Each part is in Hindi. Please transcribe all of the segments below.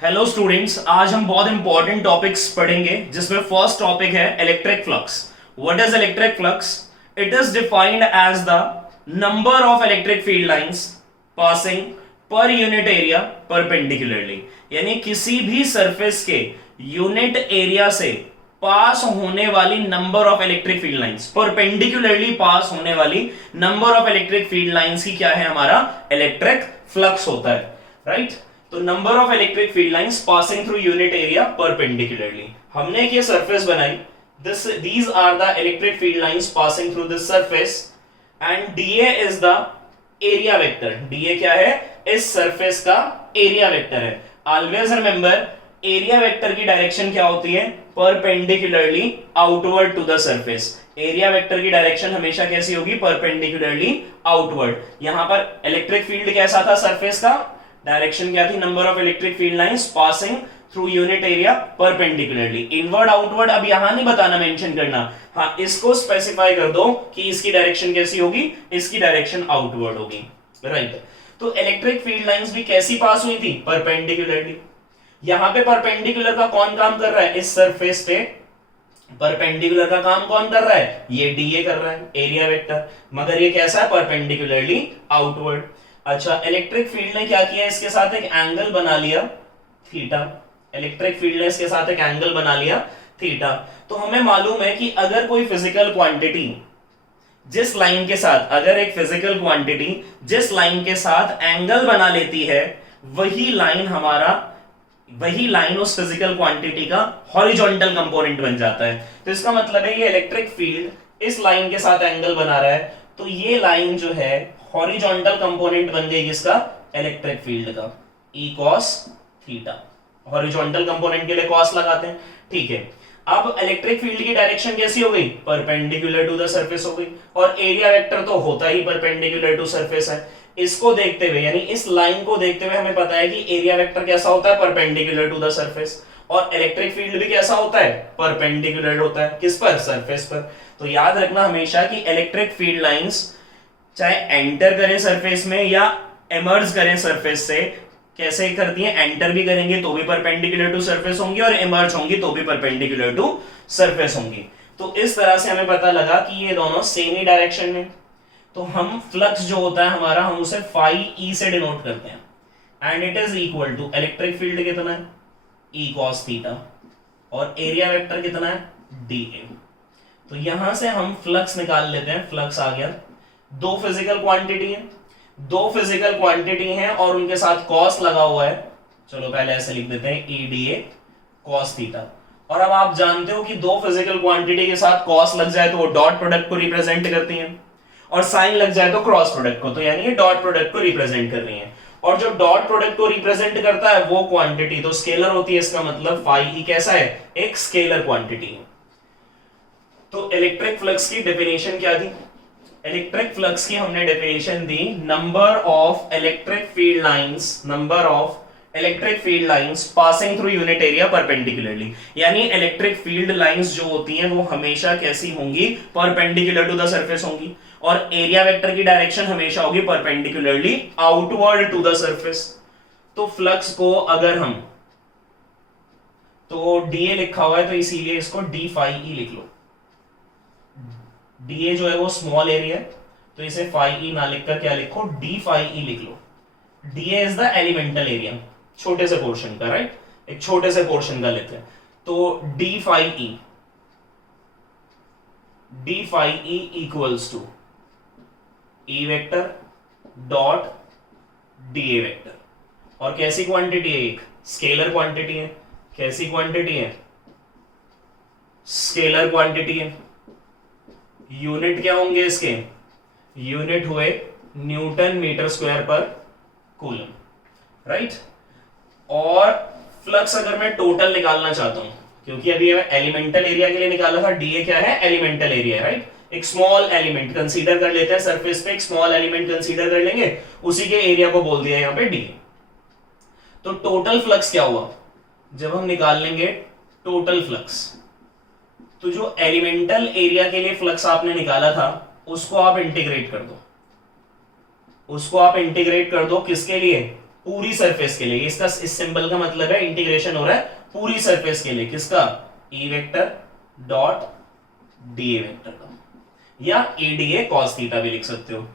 हेलो स्टूडेंट्स, आज हम बहुत इंपॉर्टेंट टॉपिक्स पढ़ेंगे जिसमें फर्स्ट टॉपिक है electric flux. What is electric flux? It is defined as the number of electric field lines passing per unit area perpendicularly, यानी किसी भी सरफेस के यूनिट एरिया से पास होने वाली number of electric field lines, perpendicularly pass होने वाली number of electric field lines की क्या है, हमारा इलेक्ट्रिक फ्लक्स होता है, राइट? तो number of electric field lines passing through unit area perpendicularly. हमने एक ये सरफेस बनाई, these are the electric field lines passing through this surface and dA is the area vector। dA क्या है? इस सरफेस का एरिया वेक्टर है। ऑलवेज रिमेंबर, एरिया वेक्टर की डायरेक्शन क्या होती है? Perpendicularly outward to the surface. Area vector की डायरेक्शन हमेशा कैसी होगी? Perpendicularly outward. यहां पर इलेक्ट्रिक फील्ड कैसा था सरफेस का? डायरेक्शन क्या थी? Number of electric field lines passing through unit area perpendicularly. Inward outward अब यहां नहीं बताना, मेंशन करना, हाँ इसको स्पेसिफाई कर दो कि इसकी डायरेक्शन कैसी होगी, इसकी डायरेक्शन आउटवर्ड होगी, राइट? तो इलेक्ट्रिक फील्ड लाइंस भी कैसी पास हुई थी? परपेंडिकुलरली। यहां पे परपेंडिकुलर का कौन काम कर रहा है? इस सरफेस पे परपेंडिकुलर का काम कौन कर रहा है? ये डीए कर रहा है, एरिया वेक्टर। मगर ये कैसा है? Perpendicularly outward. अच्छा, इलेक्ट्रिक फील्ड ने क्या किया? इसके साथ एक एंगल बना लिया थीटा। इलेक्ट्रिक फील्ड ने इसके साथ एक एंगल बना लिया थीटा। तो हमें मालूम है कि अगर कोई फिजिकल क्वांटिटी जिस लाइन के साथ, अगर एक फिजिकल क्वांटिटी जिस लाइन के साथ एंगल बना लेती है, वही लाइन उस फिजिकल क्वांटिटी का हॉरिजॉन्टल कंपोनेंट बन जाता है। तो इसका मतलब है ये इलेक्ट्रिक फील्ड इस लाइन के साथ एंगल बना रहा है, तो ये लाइन जो है हॉरिजॉन्टल कंपोनेंट बन गई किसका? इलेक्ट्रिक फील्ड का, ई कॉस थीटा। हॉरिजॉन्टल कंपोनेंट के लिए कॉस लगाते हैं, ठीक है। अब इलेक्ट्रिक फील्ड की डायरेक्शन कैसी हो गई? परपेंडिकुलर टू द सरफेस हो गई, और एरिया वेक्टर तो होता ही परपेंडिकुलर टू सरफेस है। इसको देखते हुए, यानी इस लाइन को देखते हुए हमें पता है कि एरिया वेक्टर कैसा होता है? Perpendicular to the surface. और इलेक्ट्रिक फील्ड भी कैसा होता है? परपेंडिकुलर होता है, किस पर? सरफेस पर। तो याद रखना हमेशा कि इलेक्ट्रिक फील्ड लाइंस चाहे एंटर करें सरफेस में या इमर्ज करें सरफेस से, कैसे करती हैं? एंटर भी करेंगे तो भी परपेंडिकुलर टू सरफेस होंगी, और इमर्ज होंगी तो भी परपेंडिकुलर टू सरफेस होंगी। तो इस तरह से हमें पता लगा कि ये दोनों सेम ही डायरेक्शन में। तो हम फ्लक्स जो होता है हमारा, हम उसे फाई ई से डिनोट करते हैं, and it is equal to electric field कितना है? ई कॉस थीटा, और एरिया वेक्टर कितना है? D A. तो यहां से हम फ्लक्स निकाल लेते हैं। फ्लक्स आ गया, दो फिजिकल क्वांटिटी हैं और उनके साथ कॉस लगा हुआ है। चलो पहले ऐसे लिख देते हैं, E D A cos theta. और अब आप जानते हो कि दो फिजिकल क्वांटिटी के साथ कॉस लग जाए तो वो डॉट प्रोडक्ट को रिप्रेजेंट करती हैं, और साइन लग जाए तो क्रॉस प्रोडक्ट को। तो यानी ये डॉट प्रोडक्ट को रिप्रेजेंट कर रही है, और जो डॉट प्रोडक्ट को रिप्रेजेंट करता है वो क्वांटिटी तो स्केलर होती है। इसका मतलब फाई ई कैसा है? एक स्केलर क्वांटिटी है। तो इलेक्ट्रिक फ्लक्स की डेफिनेशन क्या थी? इलेक्ट्रिक फ्लक्स की हमने definition the, number of electric field lines passing through unit area perpendicularly. यानी इलेक्ट्रिक फील्ड लाइंस जो होती हैं वो हमेशा कैसी होंगी? परपेंडिकुलर टू द सरफेस होंगी, और एरिया वेक्टर की डायरेक्शन हमेशा होगी perpendicularly outward to the surface. तो फ्लक्स को अगर हम, तो डीए लिखा हुआ है तो इसीलिए इसको डी फाई ई लिख लो। डीए जो है वो स्मॉल एरिया है, तो इसे फाई ई ना लिखकर क्या लिखो? डी फाई ई लिख लो। D A is the elemental area, छोटे से पोर्शन का, राइट? एक छोटे से पोर्शन का लेते हैं, तो d phi E equals to E vector dot d A vector. और कैसी क्वांटिटी है? एक स्केलर क्वांटिटी है। कैसी क्वांटिटी है? स्केलर क्वांटिटी है। यूनिट क्या होंगे इसके? यूनिट हुए न्यूटन मीटर स्क्वायर पर कूलम, राइट? और फ्लक्स अगर मैं टोटल निकालना चाहता हूं, क्योंकि अभी एलिमेंटल एरिया के लिए निकाला था, डीए क्या है? Elemental area, right? एक स्मॉल एलिमेंट कंसीडर कर लेते हैं, सरफेस पे एक स्मॉल एलिमेंट कंसीडर कर लेंगे, उसी के एरिया को बोल दिया यहां पे डी। तो टोटल फ्लक्स क्या हुआ जब हम निकाल लेंगे टोटल फ्लक्स? तो जो एलिमेंटल एरिया के लिए फ्लक्स आपने निकाला था उसको आप इंटीग्रेट कर दो, किसके लिए? पूरी सरफेस के लिए, इसका इस सिंबल का मतलब है इंटीग्रेशन हो रहा है पूरी सरफेस के लिए, किसका, ई vector dot D A vector का, या E D A cos theta भी लिख सकते हो।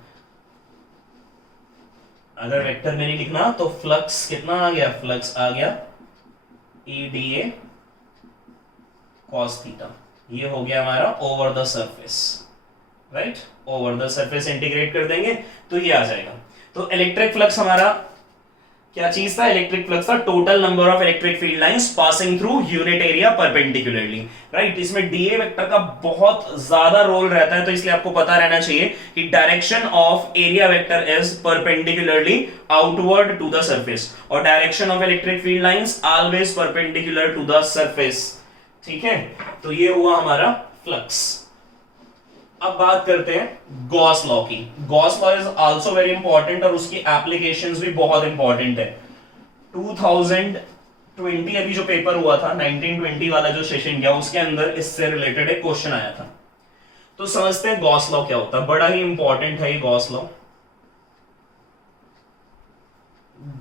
अगर वेक्टर में नहीं लिखना तो फ्लक्स कितना आ गया, फ्लक्स आ गया E D A cos theta, ये हो गया हमारा over the surface, right, over the surface integrate कर देंगे तो ये आ जाएगा। तो इलेक्ट्रिक फ्लक्स हमारा क्या चीज था, इलेक्ट्रिक फ्लक्स था total number of electric field lines passing through unit area perpendicularly, right. इसमें डीए वेक्टर का बहुत ज्यादा रोल रहता है, तो इसलिए आपको पता रहना चाहिए कि direction of area vector is perpendicularly outward to the surface, और direction of electric field lines always perpendicular to the surface, ठीक है। तो ये हुआ हमारा फ्लक्स। अब बात करते हैं गॉस लॉ की। Gauss law is also very important और उसकी एप्लीकेशंस भी बहुत इंपॉर्टेंट है। 2020 अभी जो पेपर हुआ था, 1920 वाला जो सेशन गया, उसके अंदर इससे रिलेटेड एक क्वेश्चन आया था। तो समझते हैं गॉस लॉ क्या होता है, बड़ा ही इंपॉर्टेंट है ये Gauss law.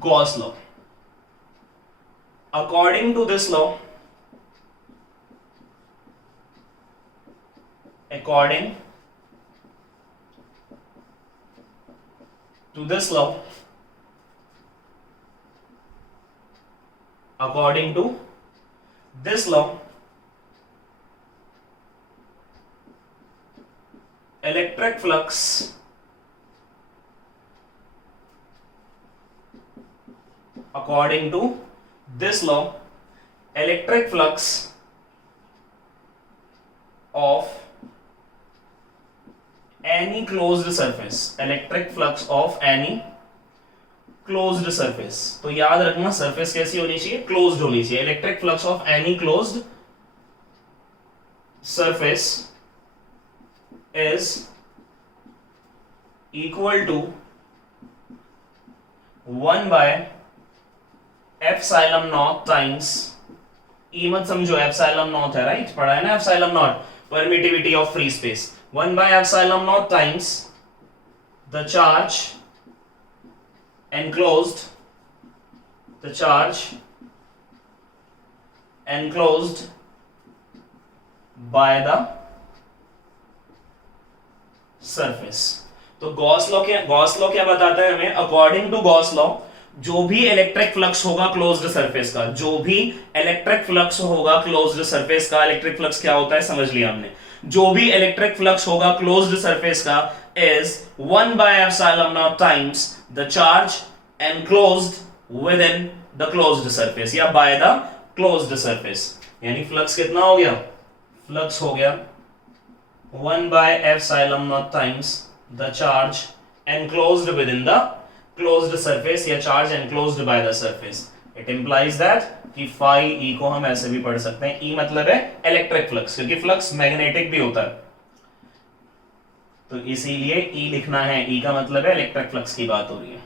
Gauss law, according to this law, according to this law, according to this law, electric flux according to this law, electric flux of any closed surface, electric flux of any closed surface, तो याद रखना सरफेस कैसी होनी चाहिए, क्लोज्ड होनी चाहिए। Electric flux of any closed surface is equal to 1 by epsilon not times, E मत समझो, एप्सिलॉन नॉट है, राइट, पढ़ा है ना epsilon not, permittivity of free space, 1 by epsilon naught times the charge enclosed by the surface। तो गॉस लॉ क्या बताता है हमें, अकॉर्डिंग टू गॉस लॉ, जो भी इलेक्ट्रिक फ्लक्स होगा क्लोज्ड सरफेस का, जो भी इलेक्ट्रिक फ्लक्स होगा क्लोज्ड सरफेस का, इलेक्ट्रिक फ्लक्स क्या होता है समझ लिया हमने, जो भी इलेक्ट्रिक फ्लक्स होगा क्लोज्ड सरफेस का is 1 by epsilon naught times the charge enclosed within the closed surface, या by the closed surface। यानी फ्लक्स कितना हो गया, फ्लक्स हो गया 1 by epsilon naught times the charge enclosed within the closed surface, या charge enclosed by the surface। It implies that कि फाई ई को हम ऐसे भी पढ़ सकते हैं, ई मतलब है इलेक्ट्रिक फ्लक्स, क्योंकि फ्लक्स मैग्नेटिक भी होता है, तो इसीलिए ई लिखना है, ई का मतलब है इलेक्ट्रिक फ्लक्स की बात हो रही है।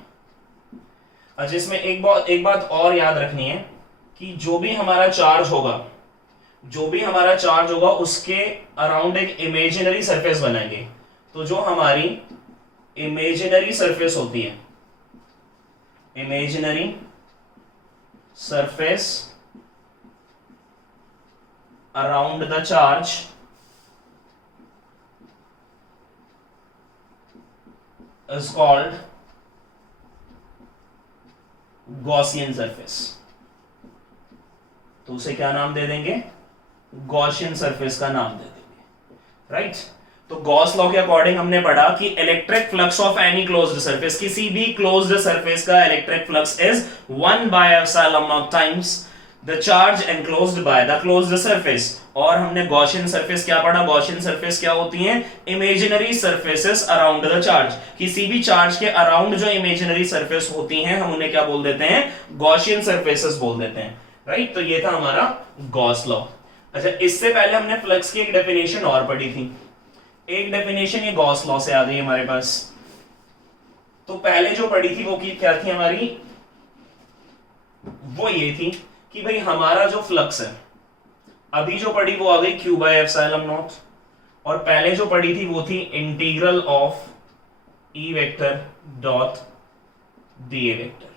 अच्छा, इसमें एक बात और याद रखनी है कि जो भी हमारा चार्ज होगा उसके अराउंड एक इमेजिनरी सरफेस बनाएंगे। तो जो हमारी इमेजिनरी सरफेस होती है, imaginary surface around the charge is called Gaussian surface। तो उसे क्या नाम दे देंगे, गॉसियन सरफेस का नाम दे देंगे, राइट। तो गॉस लॉ के अकॉर्डिंग हमने पढ़ा कि electric flux of any closed surface, किसी भी क्लोज्ड सरफेस का electric flux is 1 by epsilon naught times the charge enclosed by the closed surface। और हमने गॉसियन सरफेस क्या पढ़ा, गॉसियन सरफेस क्या होती हैं, imaginary surfaces around the charge, किसी भी चार्ज के अराउंड जो इमेजिनरी सरफेस होती हैं हम उन्हें क्या बोल देते हैं, गॉसियन सरफेसेस बोल देते हैं, राइट। तो ये था हमारा गॉस लॉ। अच्छा, इससे पहले हमने फ्लक्स की एक डेफिनेशन और पढ़ी थी, एक डेफिनेशन ये गॉस लॉ से आ गई हमारे पास। तो पहले जो पढ़ी थी वो क्या थी हमारी, वो ये थी कि भाई हमारा जो फ्लक्स है, अभी जो पढ़ी वो आ गई Q by epsilon नॉट, और पहले जो पढ़ी थी वो थी integral of E vector dot D A vector,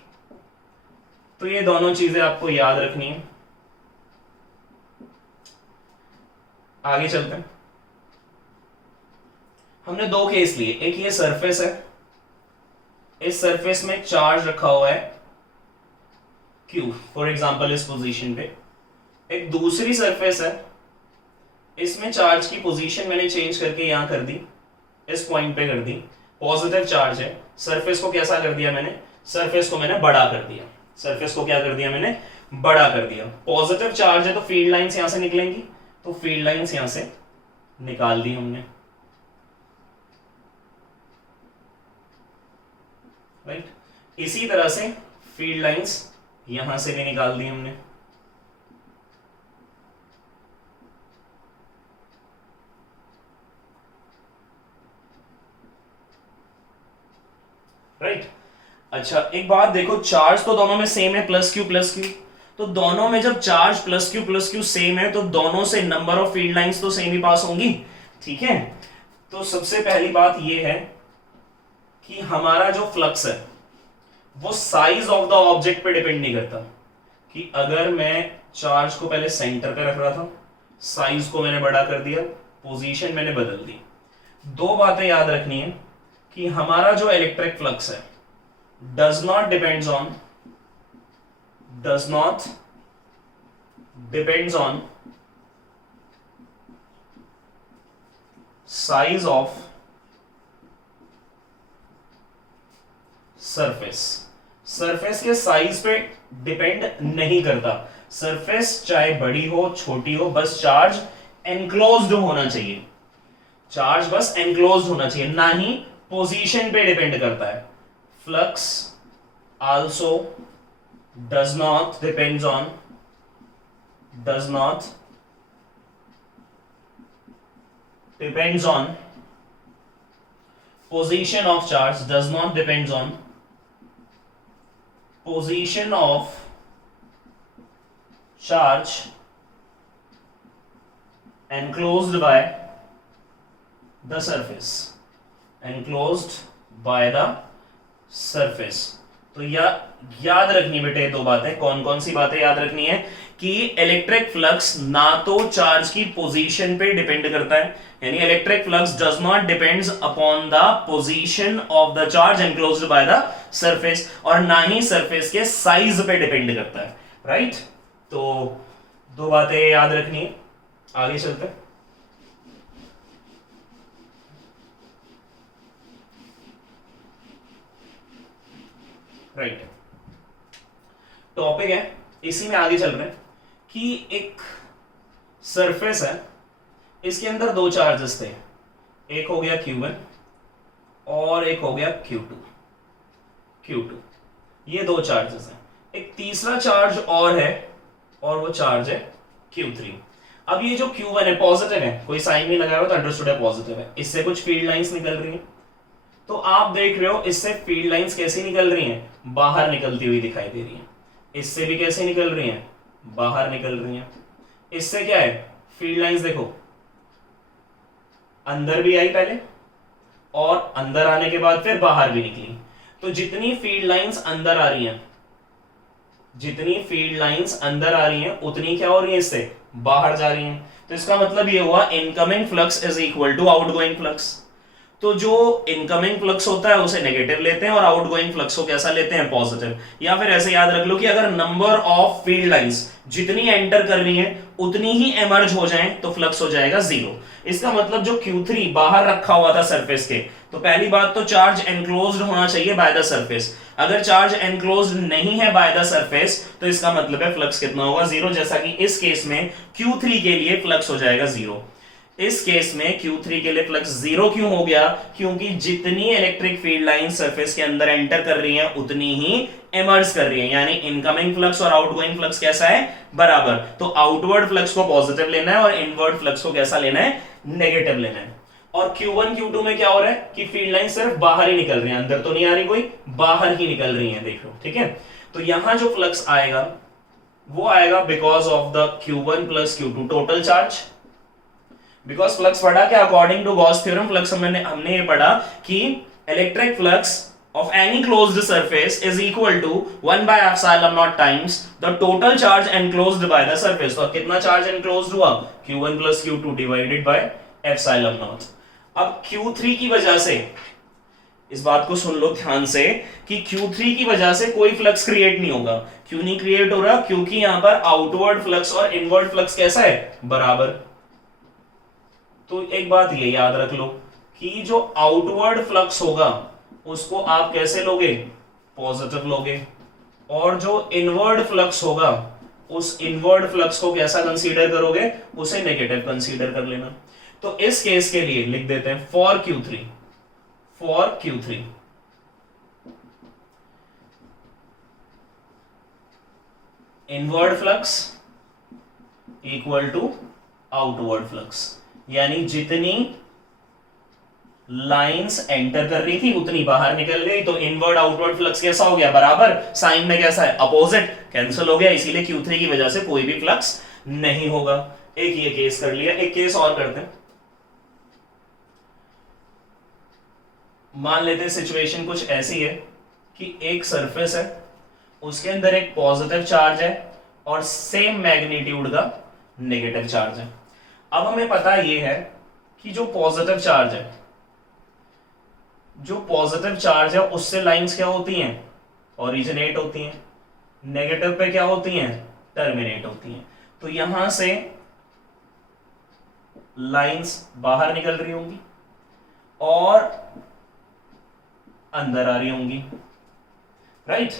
तो ये दोनों चीजें आपको याद रखनी है। आगे चलते हैं। हमने दो केस लिए, एक ये सरफेस है, इस सरफेस में चार्ज रखा हुआ है Q फॉर एग्जांपल इस पोजीशन पे। एक दूसरी सरफेस है, इसमें चार्ज की पोजीशन मैंने चेंज करके यहां कर दी, इस पॉइंट पे कर दी, पॉजिटिव चार्ज है। सरफेस को कैसा कर दिया मैंने, सरफेस को मैंने बड़ा कर दिया, सरफेस को क्या कर दिया मैंने, बड़ा कर दिया। पॉजिटिव चार्ज है तो फील्ड लाइंस यहां से निकलेंगी, तो फील्ड लाइंस यहां से निकाल दी हमने, राइट। इसी तरह से फील्ड लाइंस यहां से भी निकाल दी हमने, राइट। अच्छा एक बात देखो, चार्ज तो दोनों में सेम है, प्लस क्यू, तो दोनों में जब चार्ज प्लस क्यू सेम है तो दोनों से नंबर ऑफ फील्ड लाइंस तो सेम ही पास होंगी, ठीक है। तो सबसे पहली बात यह है कि हमारा जो फ्लक्स है वो साइज ऑफ द ऑब्जेक्ट पे डिपेंड नहीं करता, कि अगर मैं चार्ज को पहले सेंटर पे रख रहा था, साइज को मैंने बड़ा कर दिया, पोजीशन मैंने बदल दी। दो बातें याद रखनी है कि हमारा जो इलेक्ट्रिक फ्लक्स है does not depends on size of surface के साइज पे डिपेंड नहीं करता। सरफेस चाहे बड़ी हो छोटी हो, बस चार्ज एनक्लोज्ड होना चाहिए, चार्ज बस एनक्लोज्ड होना चाहिए, ना ही पोजीशन पे डिपेंड करता है। Flux also does not depends on position of charge, does not depends on position of charge enclosed by the surface, enclosed by the surface. तो याद रखनी बेटे दो बातें। कौन कौन सी बातें याद रखनी है कि इलेक्ट्रिक फ्लक्स ना तो चार्ज की पोजीशन पे डिपेंड करता है, यानी electric flux does not depends upon the position of the charge enclosed by the surface, और ना ही सरफेस के साइज पे डिपेंड करता है, राइट। तो दो बातें याद रखनी है। आगे चलते हैं। राइट, टॉपिक है इसी में आगे चल रहे हैं कि एक सरफेस है, इसके अंदर दो चार्जेस थे, एक हो गया Q1 और एक हो गया Q2। ये दो चार्जेस हैं। एक तीसरा चार्ज और है, और वो चार्ज है Q3। अब ये जो Q1 है पॉजिटिव है, कोई साइन नहीं लगाया हुआ तो अंडरस्टूड है पॉजिटिव है। इससे कुछ फील्ड लाइंस निकल रही हैं, तो आप देख रहे हो इससे फील्ड लाइंस कैसी निकल रही हैं, बाहर निकलती हुई दिखाई दे रही हैं। इससे भी कैसे निकल रही हैं, बाहर निकल रही हैं। इससे क्या है, फील्ड लाइंस देखो अंदर भी आई पहले, और अंदर आने के बाद फिर बाहर भी निकली। तो जितनी फील्ड लाइंस अंदर आ रही हैं, उतनी क्या हो रही है, इससे बाहर जा रही हैं। तो इसका मतलब ये हुआ incoming flux is equal to outgoing flux. तो जो इनकमिंग फ्लक्स होता है उसे नेगेटिव लेते हैं और आउटगोइंग फ्लक्स को कैसा लेते हैं, पॉजिटिव। या फिर ऐसे याद रख लो कि अगर नंबर ऑफ फील्ड लाइंस जितनी एंटर कर रही है उतनी ही एमर्ज हो जाएं तो फ्लक्स हो जाएगा 0। इसका मतलब जो Q3 बाहर रखा हुआ था सरफेस के, तो पहली बात तो चार्ज एनक्लोज्ड होना चाहिए बाय द सरफेस। अगर चार्ज एनक्लोज्ड नहीं है बाय द सरफेस तो इसका मतलब है फ्लक्स कितना होगा, 0। जैसा कि इस केस में Q3 के लिए फ्लक्स हो जाएगा 0। इस केस में Q3 के लिए फ्लक्स 0 क्यों हो गया, क्योंकि जितनी इलेक्ट्रिक फील्ड लाइन सरफेस के अंदर एंटर कर रही हैं उतनी ही इमर्ज कर रही हैं, यानी इनकमिंग फ्लक्स और आउटगोइंग फ्लक्स कैसा है, बराबर। तो आउटवर्ड फ्लक्स को पॉजिटिव लेना है और इनवर्ड फ्लक्स को कैसा लेना है, नेगेटिव लेना है। और Q1 Q2 में क्या हो रहा है कि फील्ड लाइन सिर्फ बाहर ही निकल रही है, अंदर तो नहीं आ रही कोई, बाहर ही निकल रही है, देख लो, ठीक है। तो यहां जो फ्लक्स आएगा वो आएगा because of the Q1 plus Q2 total charge. Because flux पढ़ा क्या, according to Gauss theorem flux हमने ये पढ़ा कि electric flux of any closed surface is equal to 1 by epsilon naught times the total charge enclosed by the surface. तो कितना चार्ज enclosed हुआ? Q1 plus Q2 divided by epsilon naught. अब Q3 की वजह से, इस बात को सुन लो ध्यान से, कि Q3 की वजह से कोई फ्लक्स क्रिएट नहीं होगा. क्यों नहीं क्रिएट हो रहा? क्योंकि यहां पर आउटवर्ड फ्लक्स और इनवर्ड फ्लक्स कैसा है? बराबर. तो एक बात ये याद रख लो कि जो आउटवर्ड फ्लक्स होगा उसको आप कैसे लोगे? पॉजिटिव लोगे. और जो इनवर्ड फ्लक्स होगा उस इनवर्ड फ्लक्स को कैसा कंसीडर करोगे? उसे नेगेटिव कंसीडर कर लेना. तो इस केस के लिए लिख देते हैं for Q3 inward flux equal to outward flux, यानी जितनी लाइंस एंटर कर रही थी उतनी बाहर निकल गई. तो इनवर्ड आउटवर्ड फ्लक्स कैसा हो गया? बराबर. साइन में कैसा है? अपोजिट. कैंसिल हो गया, इसीलिए Q3 की वजह से कोई भी फ्लक्स नहीं होगा. एक ये केस कर लिया. एक केस और करते हैं. मान लेते हैं सिचुएशन कुछ ऐसी है कि एक सरफेस है, उसके अंदर एक पॉजिटिव चार्ज है और सेम मैग्नीट्यूड का नेगेटिव चार्ज है. अब हमें पता यह है कि जो पॉजिटिव चार्ज है उससे लाइंस क्या होती हैं? ओरिजिनेट होती हैं. नेगेटिव पे क्या होती हैं? टर्मिनेट होती हैं. तो यहां से लाइंस बाहर निकल रही होंगी और अंदर आ रही होंगी. राइट.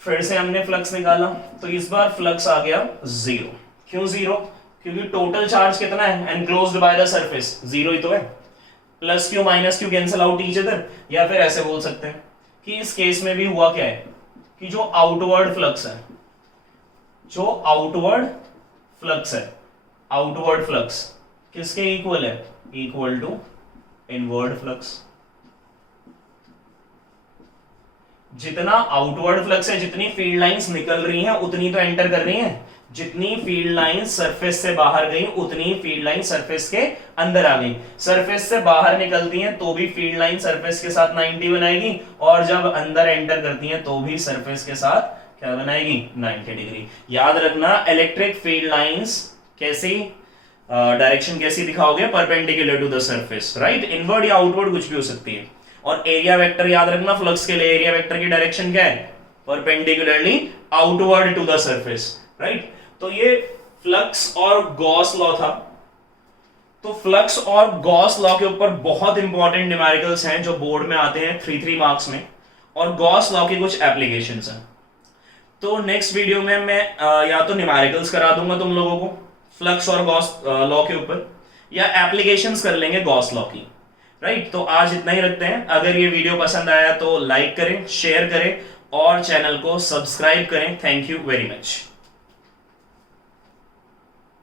फिर से हमने फ्लक्स निकाला तो इस बार फ्लक्स आ गया 0. क्यों 0? क्योंकि टोटल चार्ज कितना है एनक्लोज्ड बाय द सरफेस? 0 ही तो है. Plus Q minus Q cancel out each other. या फिर ऐसे बोल सकते हैं कि इस केस में भी हुआ क्या है कि जो आउटवर्ड फ्लक्स किसके इक्वल है? Equal to inward flux. जितना आउटवर्ड फ्लक्स है, जितनी फील्ड लाइंस निकल रही हैं उतनी तो एंटर कर रही हैं. जितनी फील्ड लाइंस सरफेस से बाहर गई उतनी फील्ड लाइन सरफेस के अंदर आ गई. सरफेस से बाहर निकलती हैं तो भी फील्ड लाइन सरफेस के साथ 90 बनाएगी और जब अंदर एंटर करती हैं तो भी सरफेस के साथ क्या बनाएगी? 90 डिग्री. याद रखना, इलेक्ट्रिक फील्ड लाइंस कैसी डायरेक्शन कैसी दिखाओगे? Perpendicular to the surface. Right. Inward या आउटवर्ड कुछ भी हो सकती है. और एरिया वेक्टर याद रखना, फ्लक्स के लिए एरिया वेक्टर की डायरेक्शन क्या है? Perpendicularly outward to the surface. Right. तो ये फ्लक्स और गॉस लॉ था. तो फ्लक्स और गॉस लॉ के ऊपर बहुत इंपॉर्टेंट न्यूमेरिकल्स हैं जो बोर्ड में आते हैं 3 मार्क्स में, और गॉस लॉ की कुछ एप्लीकेशंस हैं. तो नेक्स्ट वीडियो में मैं या तो न्यूमेरिकल्स करा दूंगा तुम लोगों को फ्लक्स और गॉस लॉ के ऊपर, या एप्लीकेशंस कर लेंगे गॉस लॉ की. राइट. तो आज इतना ही रखते हैं. अगर ये वीडियो पसंद आया तो लाइक करें, शेयर करें और चैनल को सब्सक्राइब करें. Thank you very much.